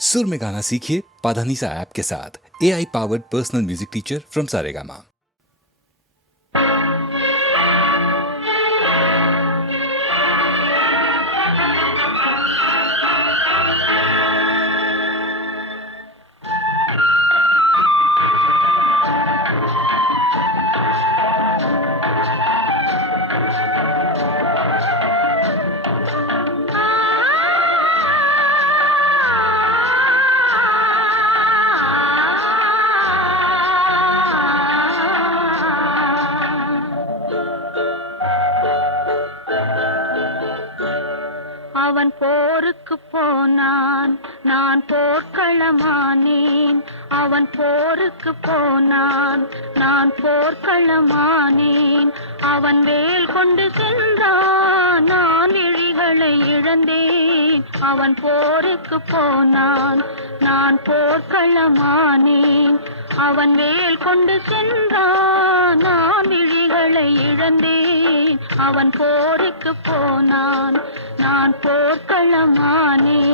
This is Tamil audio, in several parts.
सुर में गाना सीखिए पाधानीसा ऐप के साथ। AI powered personal music teacher from Saregama. அவன் போருக்கு போனான், நான் போர்க்களமானேன். அவன் போருக்கு போனான், நான் போர்க்களமானேன். அவன் வேல் கொண்டு சென்றான், நான் விழிகளை இழந்தேன். அவன் போருக்கு போனான், நான் போர்க்களமானேன். அவன் வேல் கொண்டு சென்றான், நான் விழிகளை இழந்தேன். அவன் போருக்கு போனான், நான் போர்க்களமானேன்.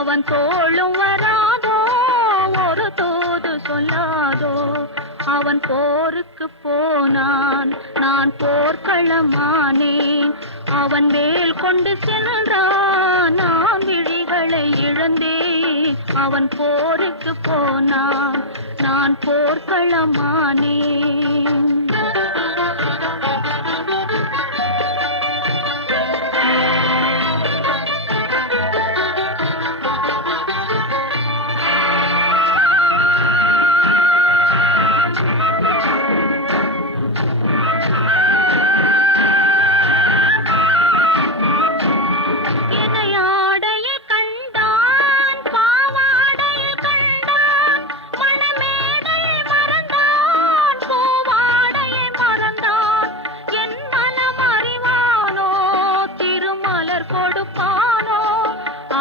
அவன் தோளும் வராதோ, ஒரு தூது சொல்லாதோ. அவன் போருக்கு போனான், நான் போர்க்களமானேன். அவன் வேல் கொண்டு சென்றான், நான் விழிகளை இழந்தேன். அவன் போருக்கு போனான், நான் போர்க்களமானேன்.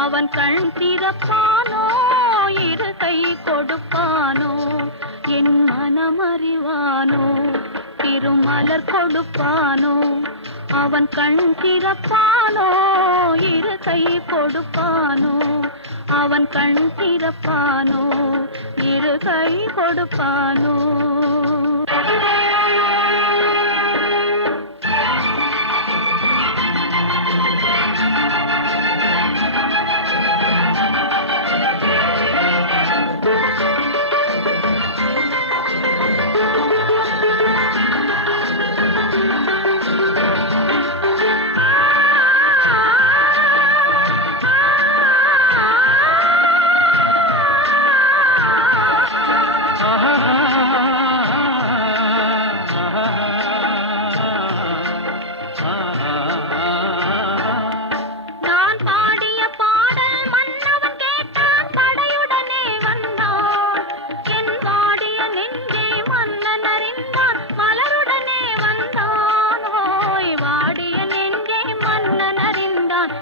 அவன் கண் திறப்பானோ, இரு கை கொடுப்பானோ, என் மனம் அறிவானோ, திருமலர் கொடுப்பானோ. அவன் கண் திறப்பானோ, இரு கை கொடுப்பானோ. அவன் கண் திறப்பானோ, இரு கை கொடுப்பானோ.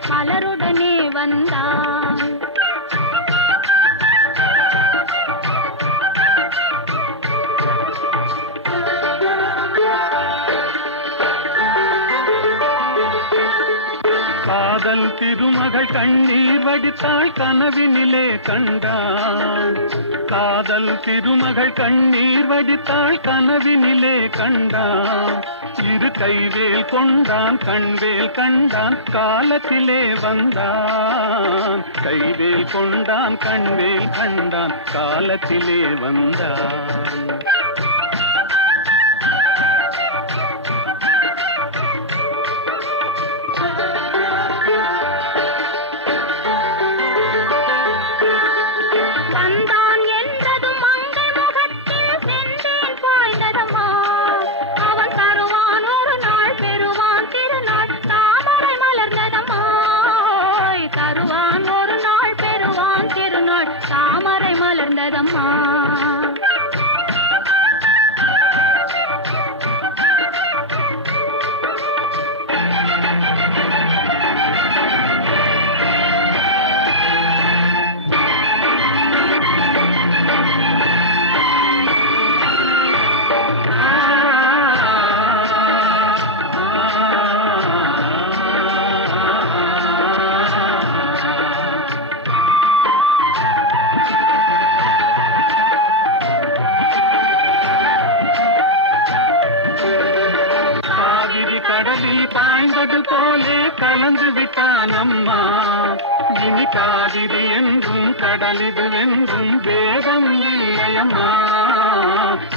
மலருடனே வந்தான். காதல் திருமகள் கண்ணீர் வடித்தாள், கனவினிலே கண்டான். காதல் திருமகள் கண்ணீர் வடித்தாள், கனவினிலே கண்டான். இரு கைவேல் கொண்டான், கண்வேல் கண்டான், காலத்திலே வந்தான். கைவேல் கொண்டான், கண்வேல் கண்டான், காலத்திலே வந்தான். இல்லையம்மா. பாய்ந்தது போலே கலந்து விட்டான் அம்மா. இனி காவிரி என்றும் கடலிது வென்றும் வேதம் இல்லையம்மா.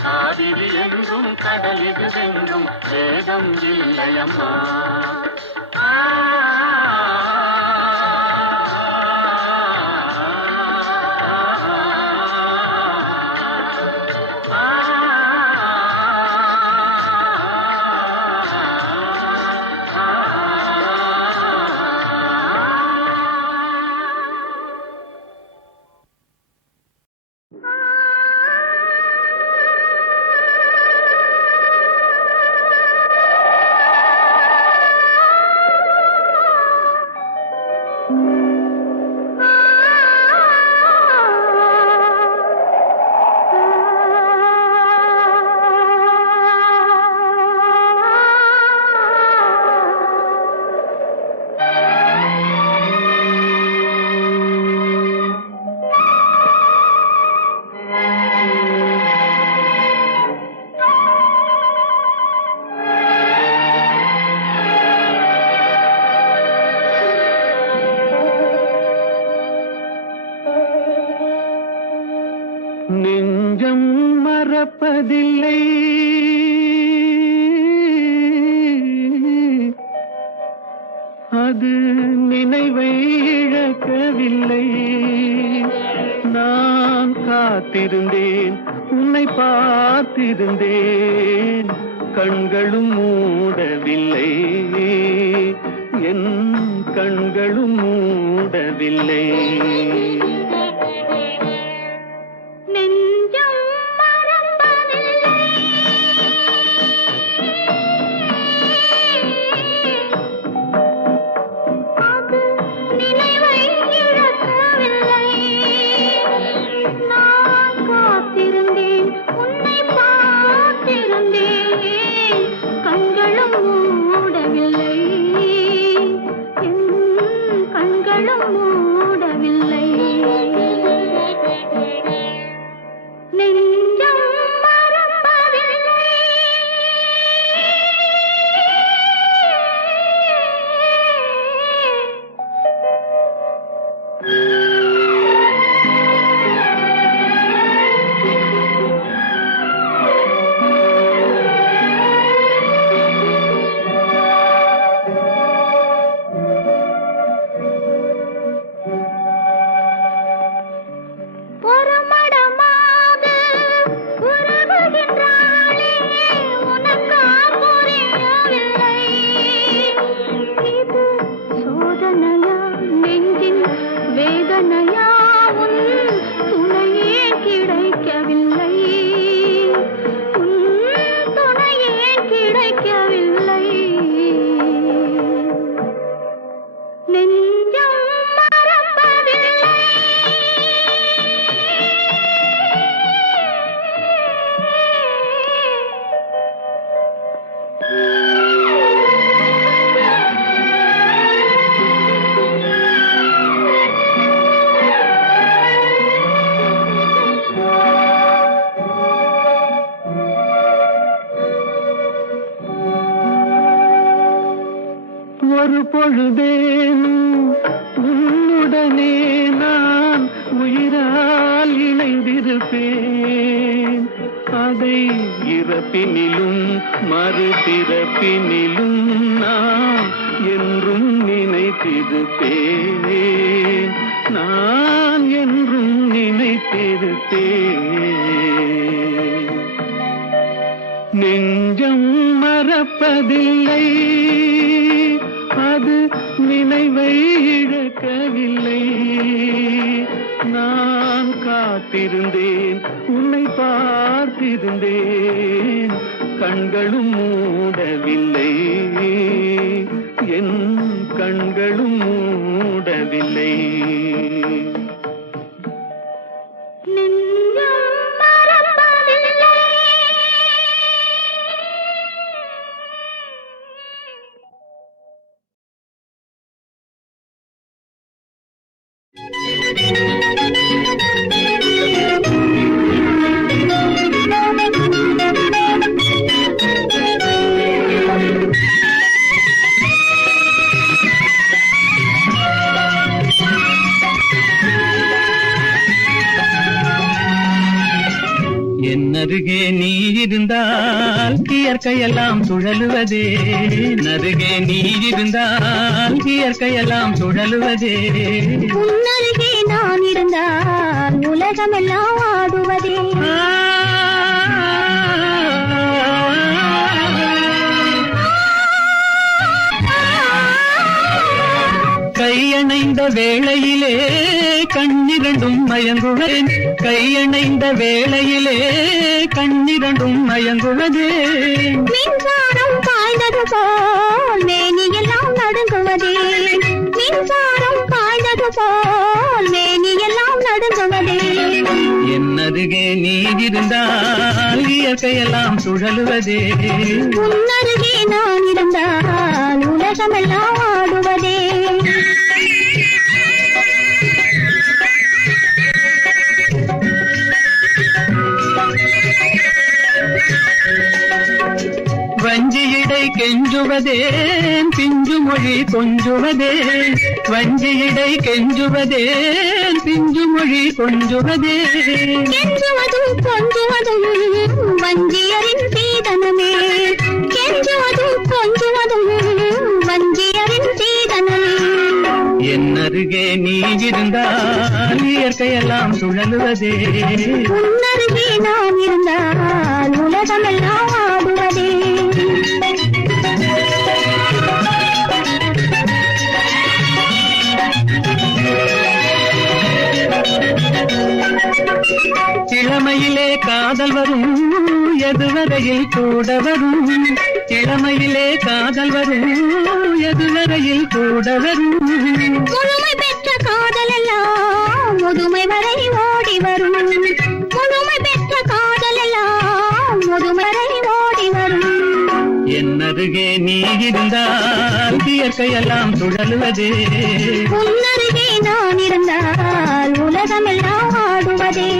காவிரி என்றும் கடலிது வென்றும் வேதம் இல்லையம்மா. நெஞ்சம் மறப்பதில்லை, அது நினைவை இழக்கவில்லை. நான் காத்திருந்தேன், உன்னை பார்த்திருந்தேன், கண்களும் மூடவில்லை, என் கண்களும் மூடவில்லை. ஒரு பொழுதேனும் உன்னுடனே நான் உயிரால் இணைந்திருப்பேன். அதை இறப்பினிலும் மறுபிறப்பினிலும் நான் என்றும் நினைத்திருப்பேன். நான் என்றும் நினைத்திருப்பேன். நெஞ்சம் மறப்பதில்லை, அது நினைவை இழக்கவில்லை. நான் காத்திருந்தேன் உன்னை பார்த்திருந்தேன் கண்களும் மூடவில்லை என் கண்களும் மூடவில்லை நருகே நீ இருந்தால் இயற்கையெல்லாம் சுழலுவதே நருகே நீ இருந்தால் இயற்கையெல்லாம் சுழலுவதே உன்னருகே நான் இருந்தால் உலகமெல்லாம் ஆடுவதே கையணைந்த வேளையிலே கண்ணிரண்டும் மயங்குவேன் கையணைந்த வேளையிலே கண்ணிரண்டும் மயங்குவதே மின்சாரம் பாய்ந்தது போல் மேனியெல்லாம் நடுங்குவதே மின்சாரம் பாய்ந்தது போல் மேனியெல்லாம் நடுங்குவதே என்னருகே நீ இருந்தால் இயற்கையெல்லாம் சுழலுவதே உன்னருகே நான் இருந்தால் உலகமெல்லாம் ஆடுவதே வஞ்சியிடை கெஞ்சுவதேன் பிஞ்சு மொழி கொஞ்சுவதே வஞ்சியிடை கெஞ்சுவதேன் பிஞ்சு மொழி கொஞ்சுவதே கெஞ்சுவதும் கொஞ்சுவதும் வஞ்சியரின் சீதனமே கெஞ்சுவதும் கொஞ்சுவதும் வஞ்சியரின் சீதனமே என்னருகே நீ இருந்தால் இயற்கையெல்லாம் சுழலுவதே உன்னருகே நான் இருந்தால் உலகமெல்லாம் ஆடுவதே இளமையிலே காதல் வரும் எதுவரையில் கூட வரும் இளமையிலே காதல் வரும் எதுவரையில் கூட வரும் முழுமை பெற்ற காதல் எல்லாம் முதுமை வரை ஓடி வரும் முழுமை பெற்ற காதல் எல்லாம் முதுமை வரை ஓடி வரும் என்னருகே நீ இருந்தால் இயற்கையெல்லாம் சுழலுவதே உன்னருகே நான் இருந்தால் உலகமெல்லாம் ஆடுவதே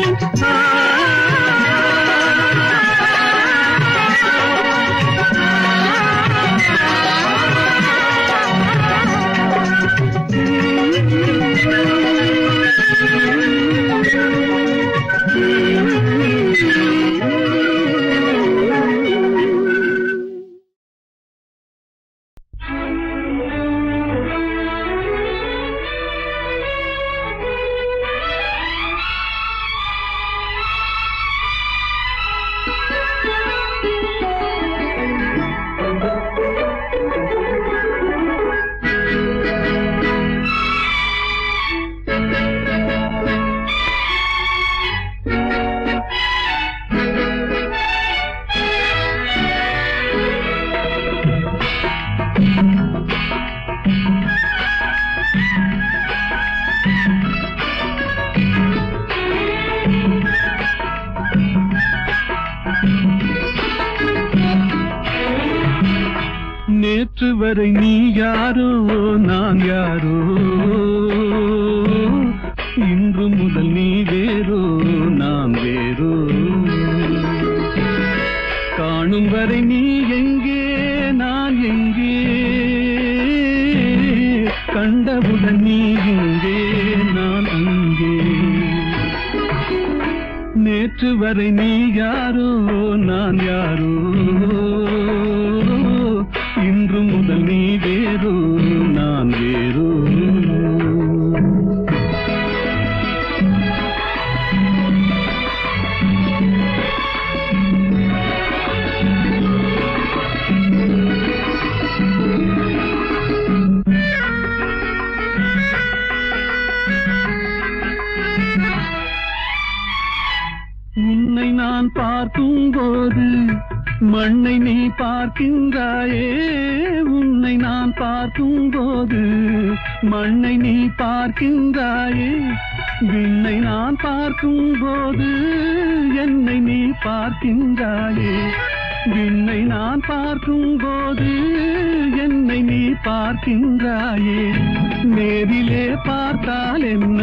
நேற்று வரை நீ யாரோ நான் யாரோ இன்று முதல் நீ வேறோ நான் வேறோ காணும் வரை நீ எங்கே நான் எங்கே கண்டவுடன் நீ இங்கே நான் அங்கே நேற்று வரை நீ யாரோ நான் யாரோ இன்று முதல் நீ வேறோ நான் வேறோ நான் பார்க்கும் போது மண்ணை நீ பார்க்கின்றாயே, உன்னை நான் பார்க்கும் போது மண்ணை நீ பார்க்கின்றாயே, விண்ணை நான் பார்க்கும் போது என்னை நீ பார்க்கின்றாயே, விண்ணை நான் பார்க்கும் போது என்னை நீ பார்க்கின்றாயே. நேரிலே பார்த்தால் என்ன,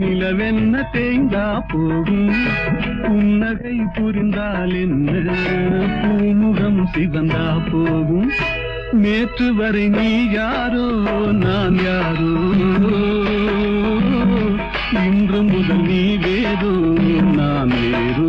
நிலவென்ன தேய்ந்தா போகும், புன்னகை புரிந்தால் என்ன, பூமுகம் சிவந்தா போகும். நேற்று வரை நீ யாரோ நான் யாரோ, இன்று முதல் நீ வேறோ நான் வேறோ.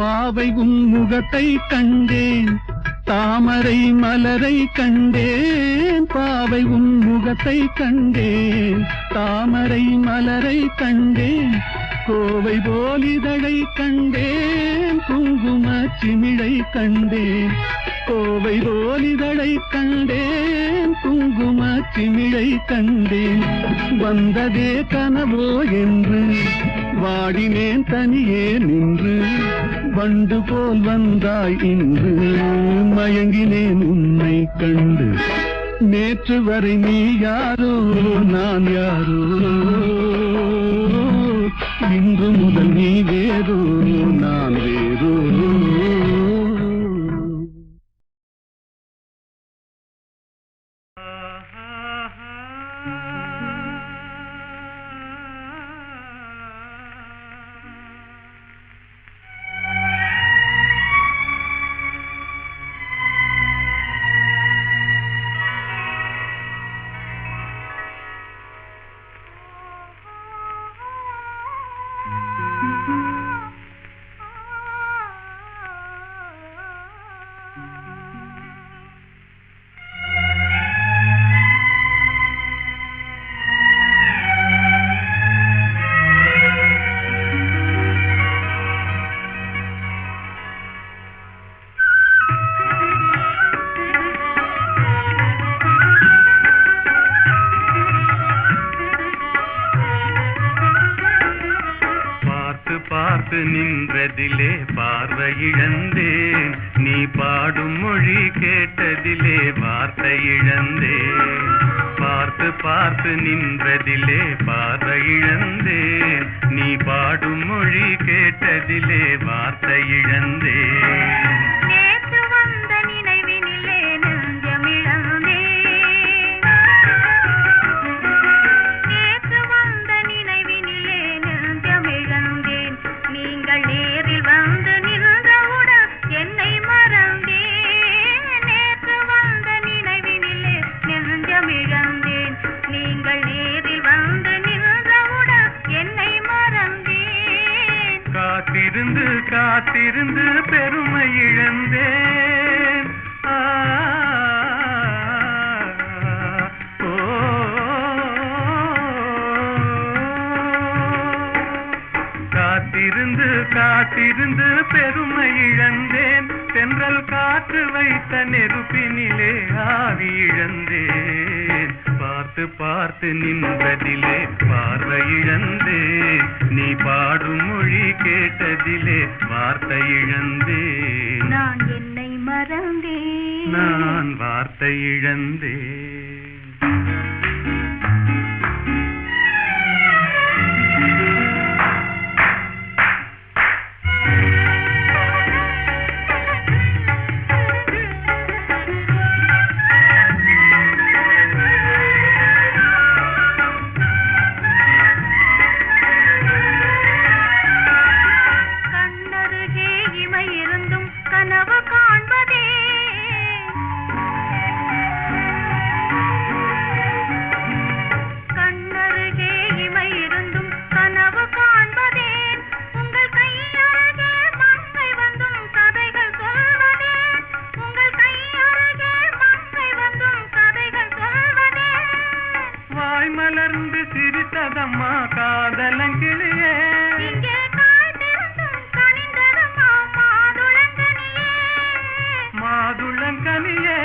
பாவை உன் முகத்தை கண்டேன், தாமரை மலரை கண்டேன், பாவை உன் முகத்தை கண்டேன், தாமரை மலரை கண்டேன், கோவை போலிதழை கண்டேன், குங்கும சிமிழை கண்டேன், கோவை போலிதழை கண்டேன், குங்கும சிமிழை கண்டேன். வந்ததே கனவோ என்று வாடினேன் தனியே நின்று, வண்டு போல் வந்தாய் இன்று மயங்கினேன் உன்னை கண்டு. நேற்று வரை நீ யாரோ நான் யாரோ, இன்று முதல் நீ வேறோ நான் வேறோ. பார்த்து நின்றதிலே பார்வை இழந்தேன், நீ பாடும் மொழி கேட்டதிலே வார்த்தை இழந்தேன். பார்த்து பார்த்து நின்றதிலே பார்வை இழந்தேன், நீ பாடும் மொழி கேட்டதிலே வார்த்தை இழந்தேன். நேற்று வந்த நினைவினிலே நெஞ்சமிழந்தேன், நேற்று வந்த நினைவினிலே நெஞ்சமிழந்தேன். நீங்கள் நேரில் வந்து நின்றவுடன் என்னை மறந்தேன், நேற்று வந்த நினைவினிலே நெஞ்சமிழந்தேன். நீங்கள் நேரில் வந்து நின்றவுடன் என்னை மறந்தேன். காத்திருந்து காத்திருந்து பெருமை இழந்தேன். காத்திருந்து காத்திருந்து பெருமை இழந்தேன், தென்றல் காற்று வைத்த நெருப்பினிலே ஆவி இழந்தேன். பார்த்து பார்த்து நின்றதிலே பார்வை இழந்தேன், நீ பாடும் மொழி கேட்டதிலே வார்த்தை இழந்தேன். நான் என்னை மறந்தேன், நான் வார்த்தை இழந்தேன். கண்ணருகே இமை இருந்தும் கனவு காண்பதே, மலர்ந்து சிரித்ததம்மா காதலங்கிளியே இங்கே காத்திருந்தும் கனிந்ததம்மா மாதுளங்கனியே மாதுளங்கனியே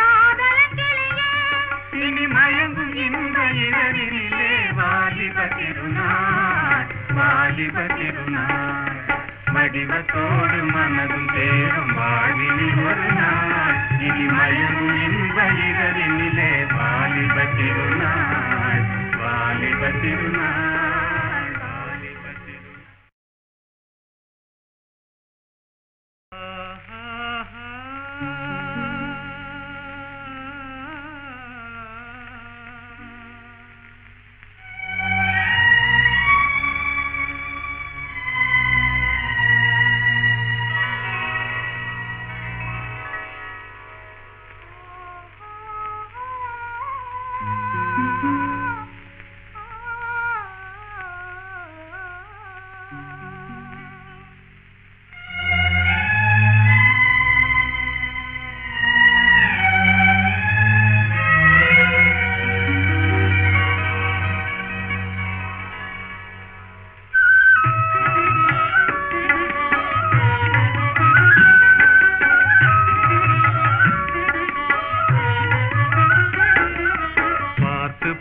காதலங்கிளியே இனி மயங்கும் இந்த இரவினிலே வாலிப திருநாள் வாலிப திருநாள் வடிவத்தோடு மனதும் தேரும் வாழ்வினில் ஒரு நாள் இனி மயங்கும் இந்த இரவினிலே வாலிப திருநாள் வாலிப திருநாள் வாலிப திருநாள்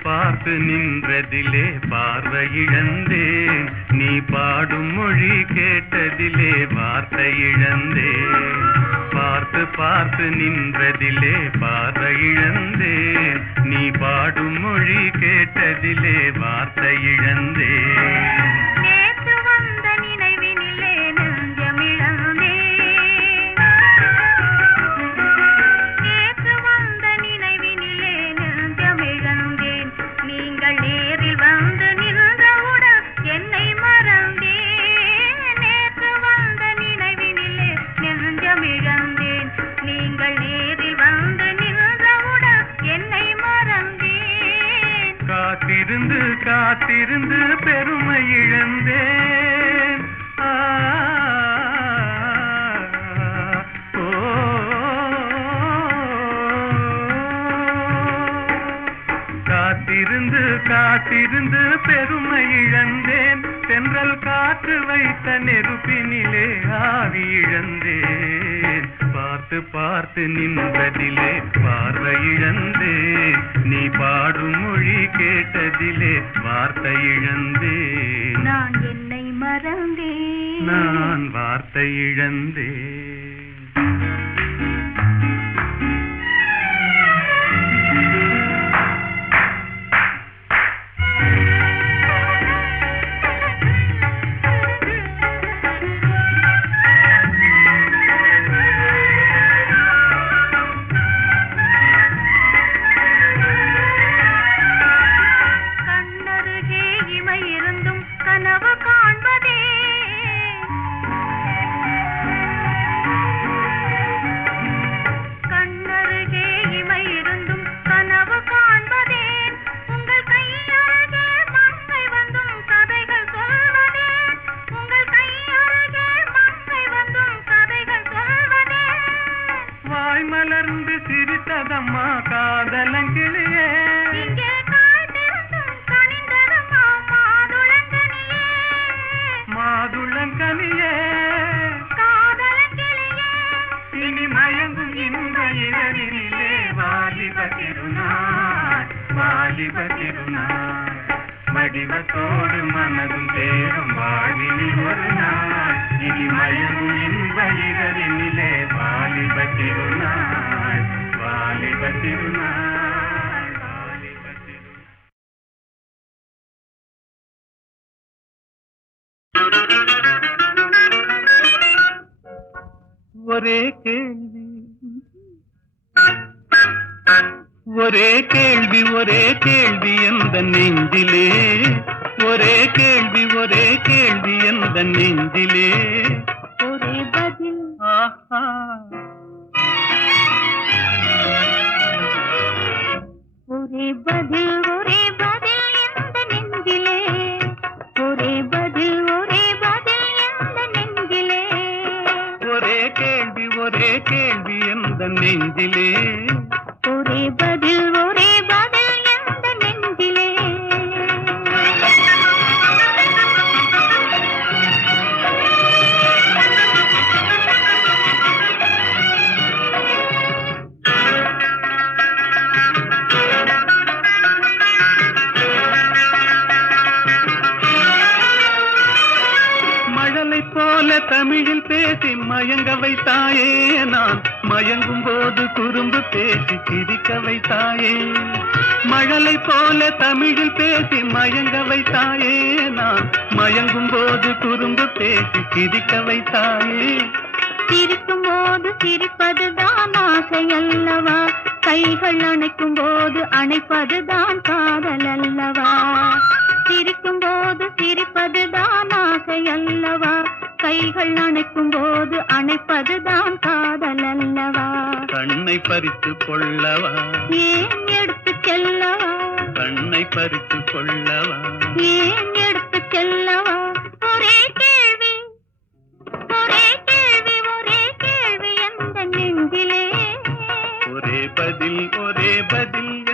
பார்த்து நின்றதிலே பார்வை இழந்தேன் நீ பாடும் மொழி கேட்டதிலே வார்த்தை இழந்தேன் பார்த்து பார்த்து நின்றதிலே பார்வை இழந்தேன் நீ பாடும் மொழி கேட்டதிலே வார்த்தை இழந்தேன் நேற்று வந்த நினைவினிலே நெஞ்சமிழந்தேன் நேற்று வந்த நினைவினிலே நெஞ்சமிழந்தேன் நீங்கள் நேரில் வந்து நின்றவுடன் என்னை மறந்தேன் நேற்று வந்த நினைவினிலே நெஞ்சமிழந்தேன் நீங்கள் நேரில் வந்து நின்றவுடன் என்னை மறந்தேன் காத்திருந்து காத்திருந்து பெருமை இழந்தேன் காத்திருந்து காத்திருந்து பெருமை இழந்தேன் தென்றல் காற்று வைத்த நெருப்பினிலே ஆவி இழந்தேன் பார்த்து பார்த்து நின்றதிலே பார்வை இழந்தேன் நீ பாடும் மொழி கேட்டதிலே வார்த்தை இழந்தேன் நான் என்னை மறந்தேன் நான் வார்த்தை இழந்தேன் கண்ணருகே இமை இருந்தும் கனவு காண்பதே கண்ணருகே இமை இருந்தும் கனவு காண்பதே உங்கள் கையருகே மங்கை வந்தும் கதைகள் சொல்வதே உங்கள் கையருகே மங்கை வந்தும் கதைகள் சொல்வதே வாய் மலர்ந்து சிரித்ததம்மா காதலங்கிளியே இங்கே காத்திருந்தும் கனிந்ததம்மா மாதுளங்கனியே மாதுளங்கனியே காதலங்கிளியே இனி மயங்கும் இந்த இரவினிலே வாலிப திருநாள் வாலிப திருநாள் வடிவத்தோடு மனதும் தேரும் வாழ்வினில் ஒரு நாள் இனி மயங்கும் இந்த இரவினிலே வாலிப திருநாள் வாலிப திருநாள் வாலிப திருநாள் ஒரே கேள்வி ஒரே கேள்வி ஒரே கேள்வி எந்த நெஞ்சிலே ஒரே கேள்வி எந்த நெஞ்சிலே ஒரே பதில் ஆஹா ஒரே பதில் எந்த நெஞ்சிலே ஒரே பதில் எந்த நெஞ்சிலே ஒரே கேள்வி எந்த நெஞ்சிலே ஒரே பதில் எந்த நெஞ்சிலே தமிழில் பேசி மயங்க வைத்தாயே, நான் மயங்கும் போது குறும்பு பேசி சிரிக்க வைத்தாயே. மழலை போல தமிழில் பேசி மயங்க வைத்தாயே, நான் மயங்கும் போது குறும்பு பேசி சிரிக்க வைத்தாயே. சிரிக்கும் போது சிரிப்பதுதான் ஆசை அல்லவா, கைகள் அணைக்கும் போது அணைப்பதுதான் காதல் அல்லவா. சிரிக்கும் போது சிரிப்பதுதான் ஆசை அல்லவா, கைகள் அணைக்கும் போது அணைப்பதுதான் காதல் அல்லவா. கண்ணை பறித்து கொள்ளவா, ஏன் எடுத்து செல்லவா, கண்ணை பறித்து கொள்ளவா, ஏன் எடுத்து செல்லவா. ஒரே கேள்வி ஒரே கேள்வி ஒரே கேள்வி எந்த நெஞ்சிலே, ஒரே பதில்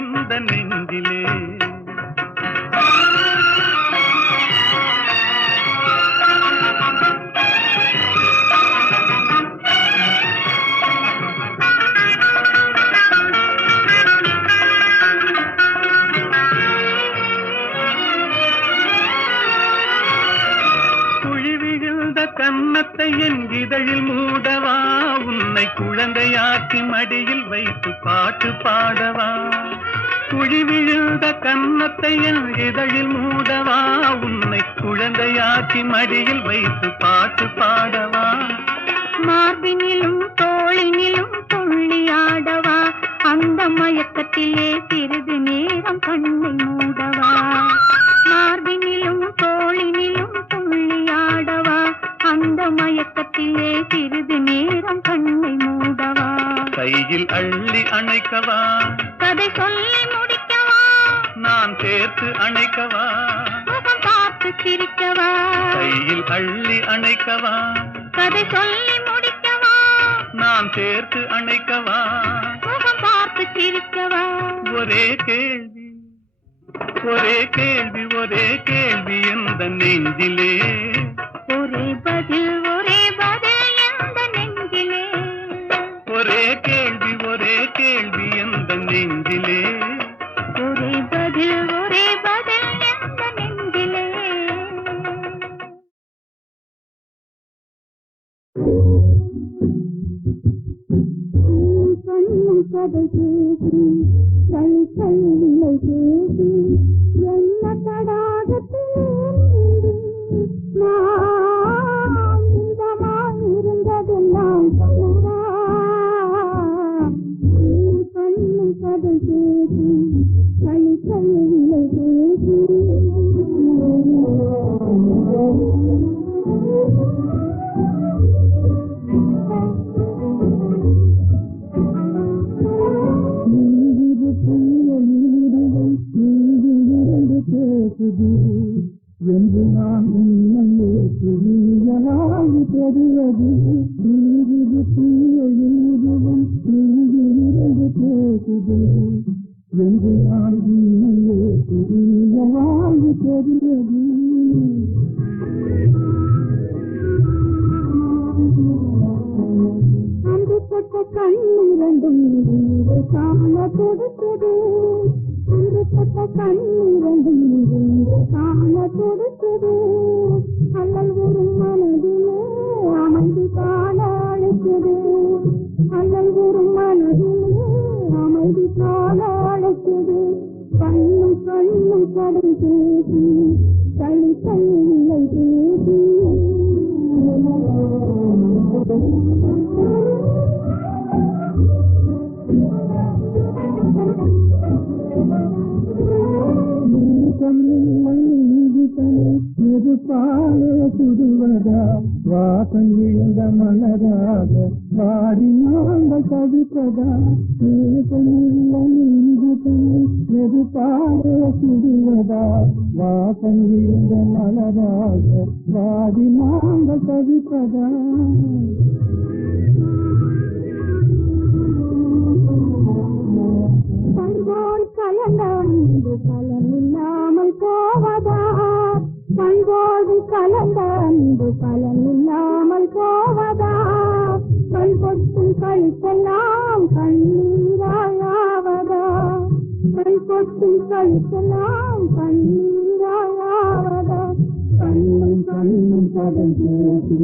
எந்த நெஞ்சிலே. கன்னத்தை என் இதழில் மூடவா, உன்னை குழந்தையாக்கி மடியில் வைத்து பாட்டு பாடவா. குழி விழுந்த கன்னத்தை என் இதழில் மூடவா, உன்னை குழந்தையாக்கி மடியில் வைத்து பாட்டு பாடவா. மார்பினிலும் தோளினிலும் துள்ளியாடவா, அந்த மயக்கத்திலே சிறிது நேரம் கண்ணை மூடவா. மார்பினிலும் தோளினிலும் துள்ளியாடவா, அந்த மயக்கத்திலே சிறிது நேரம் கண்ணை மூடவா. கையில் அள்ளி அணைக்கவா, கதை சொல்லி முடிக்கவா, நான் சேர்த்து அணைக்கவா, முகம் பார்த்து சிரிக்கவா. கையில் அள்ளி அணைக்கவா, கதை சொல்லி முடிக்கவா, நான் சேர்த்து அணைக்கவா, முகம் பார்த்து சிரிக்கவா. ஒரே கேள்வி ஒரே கேள்வி ஒரே கேள்வி எந்த நெஞ்சிலே, ஒரே பதில் எந்த நெஞ்சிலே. ஒரே கேள்வி எந்த நெஞ்சிலே, ஒரே பதில் எந்த நெஞ்சிலே. கதை பேசி கை கையில்லை பேசி என்ன தடாகத்தில் இருந்ததெல்லாம் கண்ணும் கதை பேசி கை கையில்லை பேசி. என்று நான் உண்மையே புரியலாகி தெரிவது, தீவிரி தீயெழுதுவும் தீவிரிந்து பேசுது. என்று நான் உண்மையே புரியலாகி தெரிவது. அன்று பட்ட கண்ணிரண்டும் காண கொடுத்தது, அன்று பட்ட கண்ணிரண்டும் காண கொடுத்தது. அல்லல் ஒரு மனதிலே அமைதி காண அழைத்தது, அல்லல் ஒரு மனதிலே அமைதி காண அழைத்தது. கண்ணும் கண்ணும் கடை பேசி தனி கையில்லை பேசி. எதிர்பாலே சுடுவதா, வாசம் இழந்த மலராக வாடி நாங்கள் தவிப்பதா. எதிர்பாலே சுடுவதா, வாசம் இழந்த மலராக வாடி நாங்கள் தவிப்பதா. பண்போல் கலந்த அன்பு பலனில்லாமல் போவதா, பண்போடு கலந்த அன்பு பலனில்லாமல் போவதா. பண்பொட்டும் கழித்தெல்லாம் கண்ணீராயாவதா, பண்பொட்டும் கழித்தெல்லாம் கண்ணீராயாவதா. கண்ணும் கண்ணும் கதை பேசி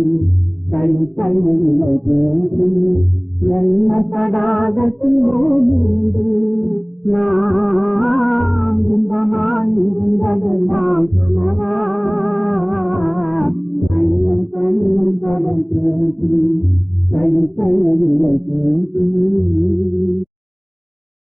என்ன தடாகத்திலே நீந்து நான் இன்பமாய் இருந்ததெல்லாம் கனவா கையில் கையில் பேசி கை கையில் பேசி